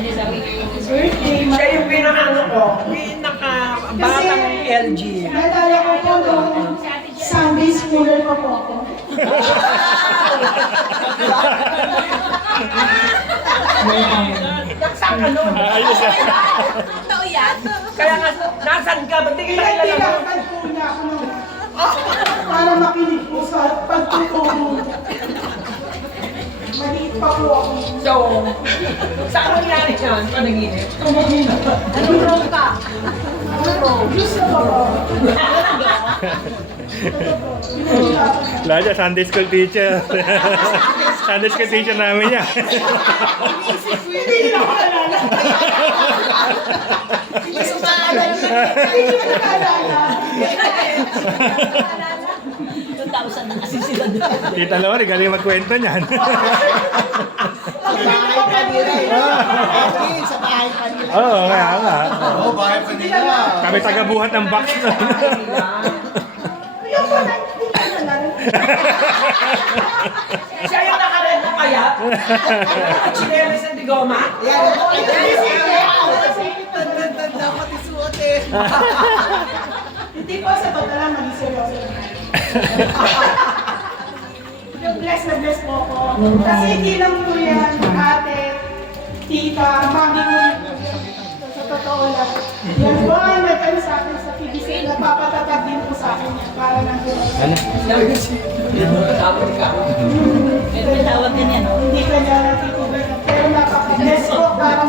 Birthday, Siya yung pinaka-batang LG. naalala ko po nung Sunday schooler pa po ako. Saan ka nun? Ayos ah. Totoo yan? Kaya nga, nasan ka? Ba't di kita kilala mo? Pinagtirakan po niya ako ng para makinig po sa pagtuturo. Maliit pa po ako. So, saan nangyari yan? Panaginip? Anong role ka? Diyos na ba ba? Lahat siya, Sunday school teacher. Sunday school teacher namin niya. Hindi nila ako nalala. Hindi ko nalala. 2,000 na kasi sila doon. Tita Lori, galing magkwento niyan. Sa bahay pa nila. Oo, kaya nga. Oo, bahay pa nila. Kami tagabuhat ng box na. Yung po na, hindi ko nalala. Siya yung nakared mo kaya? Chinelas ng digoma? Tanda pati suot eh. Hindi po sa totoo lang, maging seryoso naman. Yung bless na bless po ako. Kasi hindi lang po yan, ate, tita, mami ko yun. Sa totoo lang. Yan po ang nag-ano sa akin sa PBC, napapatatag din po sa akin yan para nang po. May tawag din yan, no? Hindi ka niya natitubig. Pero napaka-bless po para